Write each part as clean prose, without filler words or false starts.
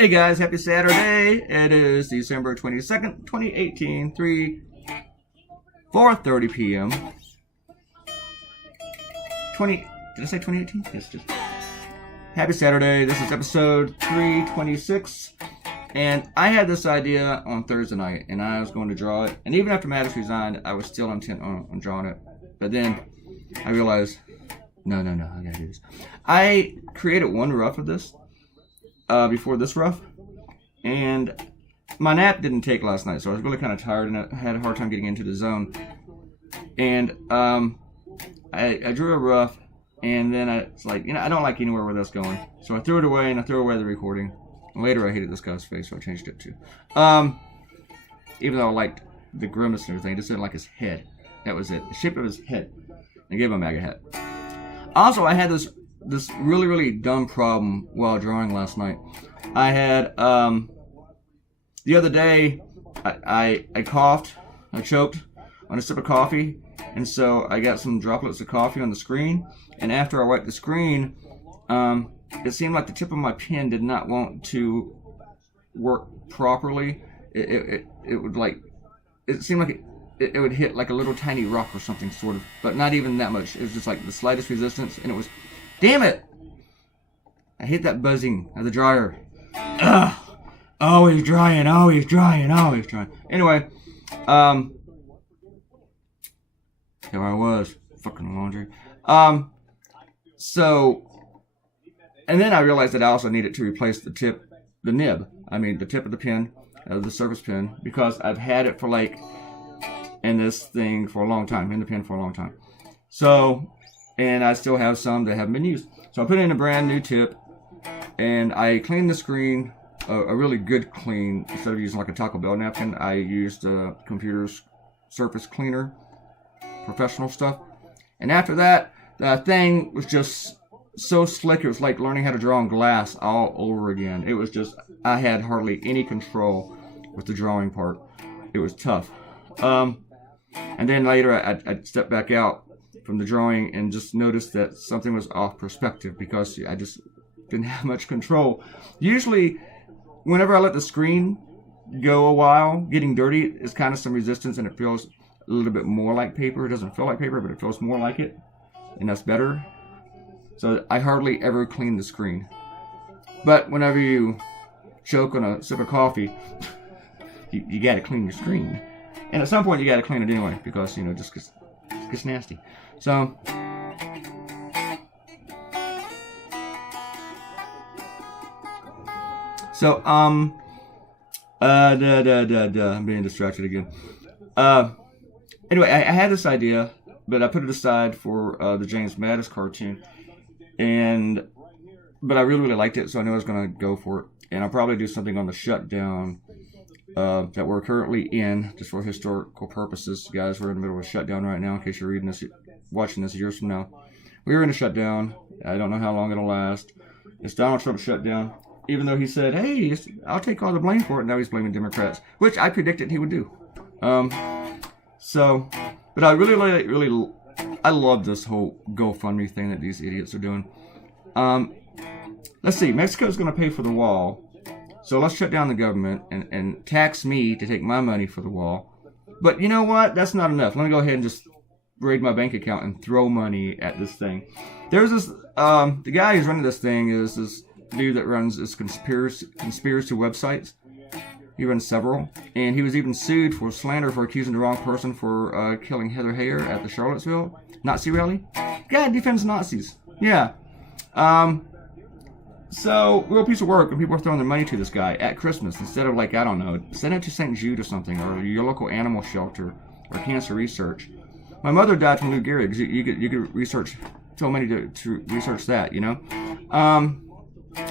Hey guys, happy Saturday. It is December 22nd, 2018, 4:30 p.m. 20, did I say 2018? Yes, just. Happy Saturday. This is episode 326. And I had this idea on Thursday night, and I was going to draw it. And even after Mattis resigned, I was still intent on drawing it. But then I realized, no, I gotta do this. I created one rough of this before this rough, and my nap didn't take last night, so I was really kind of tired, and I had a hard time getting into the zone. And I drew a rough, and then it's like, I don't like anywhere where that's going. So I threw it away, and I threw away the recording. Later, I hated this guy's face, so I changed it too. Even though I liked the grimace and everything, I just didn't like his head. That was it. The shape of his head. I gave him a MAGA hat. Also, I had this really dumb problem while drawing last night. I had, the other day, I coughed, I choked on a sip of coffee, and so I got some droplets of coffee on the screen, and after I wiped the screen, it seemed like the tip of my pen did not want to work properly. It would it seemed like it would hit like a little tiny rock or something, sort of, but not even that much. It was just like the slightest resistance, and it was, damn it! I hate that buzzing of the dryer. Ugh! Always drying. Anyway, there I was, fucking laundry. So, and then I realized that I also needed to replace the tip of the pen, the surface pen, because I've had it for in this thing for a long time, in the pen for a long time. So, and I still have some that haven't been used. So I put in a brand new tip, and I cleaned the screen, a really good clean. Instead of using like a Taco Bell napkin, I used a computer's surface cleaner, professional stuff. And after that, the thing was just so slick, it was like learning how to draw on glass all over again. It was just, I had hardly any control with the drawing part. It was tough. And then later I stepped back out from the drawing and just noticed that something was off perspective because I just didn't have much control. Usually, whenever I let the screen go a while, getting dirty is kind of some resistance, and it feels a little bit more like paper. It doesn't feel like paper, but it feels more like it, and that's better. So I hardly ever clean the screen. But whenever you choke on a sip of coffee, you got to clean your screen. And at some point you got to clean it anyway because, it just gets nasty. So, I'm being distracted again. Anyway, I had this idea, but I put it aside for the James Mattis cartoon. But I really liked it, so I knew I was going to go for it. And I'll probably do something on the shutdown that we're currently in, just for historical purposes. Guys, we're in the middle of a shutdown right now, in case you're watching this years from now. We're in a shutdown. I don't know how long it'll last. It's Donald Trump's shutdown. Even though he said, hey, I'll take all the blame for it, now he's blaming Democrats, which I predicted he would do. But I really, I love this whole GoFundMe thing that these idiots are doing. Let's see, Mexico's going to pay for the wall, so let's shut down the government and tax me to take my money for the wall. But you know what? That's not enough. Let me go ahead and just raid my bank account and throw money at this thing. There's this, the guy who's running this thing is this dude that runs this conspiracy websites. He runs several, and he was even sued for slander for accusing the wrong person for killing Heather Heyer at the Charlottesville Nazi rally. God defends Nazis. Yeah. So, real piece of work, and people are throwing their money to this guy at Christmas instead of, I don't know, send it to St. Jude or something, or your local animal shelter, or cancer research. My mother died from Lou Gehrig. You could throw money to research that,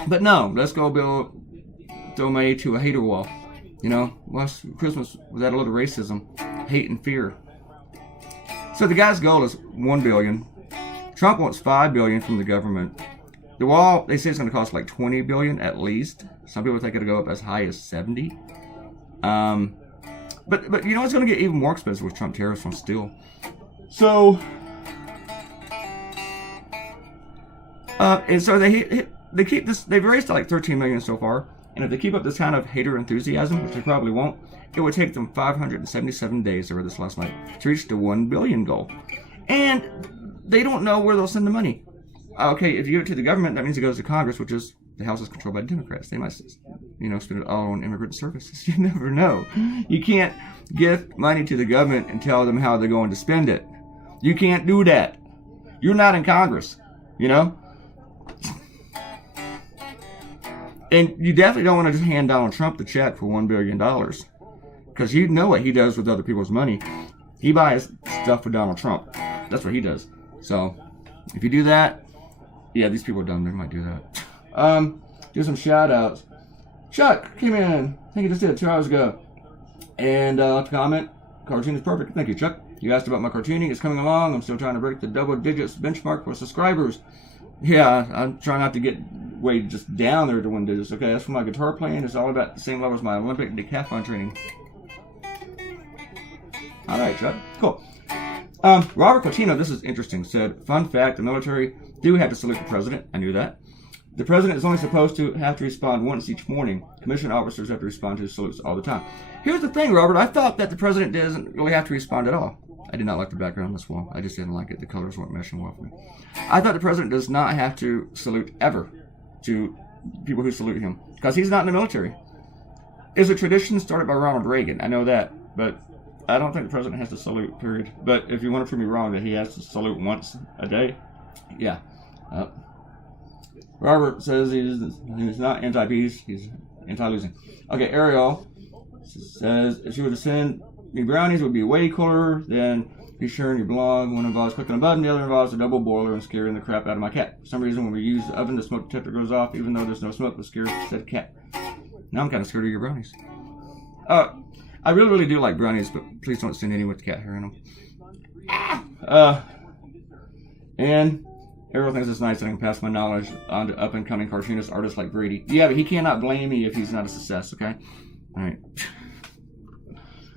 But no, let's go throw money to a hater wall. What's Christmas without a little racism, hate, and fear? So the guy's goal is $1 billion. Trump wants $5 billion from the government. The wall, they say it's going to cost $20 billion at least. Some people think it'll go up as high as $70. But it's going to get even more expensive with Trump tariffs on steel. So, and so they keep this. They've raised $13 million so far, And if they keep up this kind of hater enthusiasm, which they probably won't, it would take them 577 days, I read this last night, to reach the 1 billion goal. And they don't know where they'll send the money. Okay, if you give it to the government, that means it goes to Congress, which is, the House is controlled by Democrats. They might, spend it all on immigrant services. You never know. You can't give money to the government and tell them how they're going to spend it. You can't do that. You're not in Congress, And you definitely don't want to just hand Donald Trump the check for $1 billion. Because you know what he does with other people's money. He buys stuff for Donald Trump. That's what he does. So, if you do that, yeah, these people are dumb. They might do that. Do some shout outs. Chuck came in. I think he just did 2 hours ago. And comment, cartoon is perfect. Thank you, Chuck. You asked about my cartooning. It's coming along. I'm still trying to break the double digits benchmark for subscribers. Yeah, I'm trying not to get way just down there to 1 digits. Okay, that's for my guitar playing. It's all about the same level as my Olympic decathlon training. All right, Chuck. Cool. Robert Platino, this is interesting, said, fun fact, the military do have to salute the president. I knew that. The president is only supposed to have to respond once each morning. Commissioned officers have to respond to his salutes all the time. Here's the thing, Robert. I thought that the president doesn't really have to respond at all. I did not like the background on this wall. I just didn't like it. The colors weren't meshing well for me. I thought the president does not have to salute ever to people who salute him because he's not in the military. It's a tradition started by Ronald Reagan. I know that, but I don't think the president has to salute, period. But if you want to prove me wrong that he has to salute once a day, yeah. Robert says he's not anti-peace, he's anti-losing. Okay, Ariel says, if you were to send me brownies, it would be way cooler than be sharing your blog. One involves clicking a button, the other involves a double boiler and scaring the crap out of my cat. For some reason, when we use the oven, the smoke detector goes off, even though there's no smoke, but scares said cat. Now I'm kind of scared of your brownies. I really, really do like brownies, but please don't send any with cat hair in them. And Ariel thinks it's nice that I can pass my knowledge on to up-and-coming cartoonist artists like Brady. Yeah, but he cannot blame me if he's not a success, okay? All right.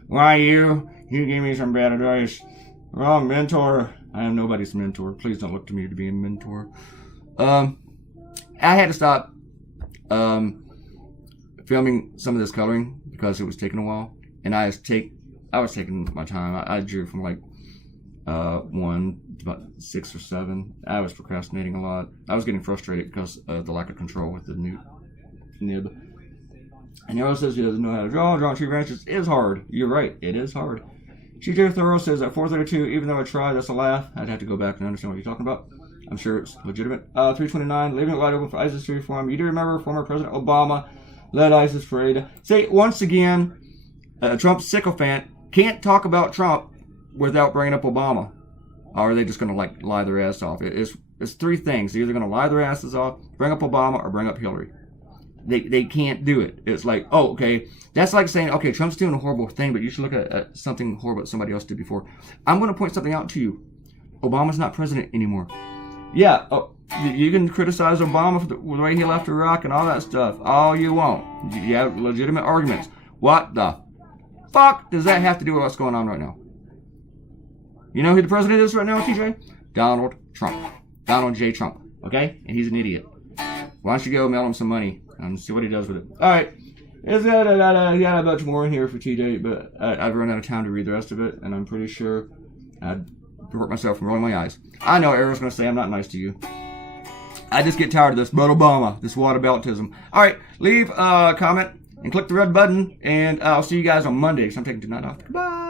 Why you? You gave me some bad advice. Wrong mentor. I am nobody's mentor. Please don't look to me to be a mentor. I had to stop filming some of this coloring because it was taking a while. And I was taking my time. I drew from like 1 to about 6 or 7. I was procrastinating a lot. I was getting frustrated because of the lack of control with the new nib. And he also says he doesn't know how to draw. Drawing tree branches is hard. You're right. It is hard. CJ Thoreau says at 432, even though I tried, that's a laugh. I'd have to go back and understand what you're talking about. I'm sure it's legitimate. 329, leaving it wide open for ISIS to reform. You do remember former President Obama led ISIS parade. Say, once again, Trump sycophant can't talk about Trump without bringing up Obama. Or are they just going to lie their ass off? It's 3 things. They're either going to lie their asses off, bring up Obama, or bring up Hillary. They can't do it. It's like, oh, okay. That's like saying, okay, Trump's doing a horrible thing, but you should look at something horrible that somebody else did before. I'm going to point something out to you. Obama's not president anymore. Yeah, you can criticize Obama for the way he left Iraq and all that stuff all you want. You have legitimate arguments. What the fuck does that have to do with what's going on right now? You know who the president is right now, TJ? Donald Trump. Donald J. Trump. Okay? And he's an idiot. Why don't you go mail him some money and see what he does with it? All right. It's got a bunch more in here for TJ, but I've run out of time to read the rest of it, and I'm pretty sure I'd prevent myself from rolling my eyes. I know Errol's going to say I'm not nice to you. I just get tired of this, but Obama, this whataboutism. All right. Leave a comment and click the red button, and I'll see you guys on Monday because I'm taking tonight off. Goodbye.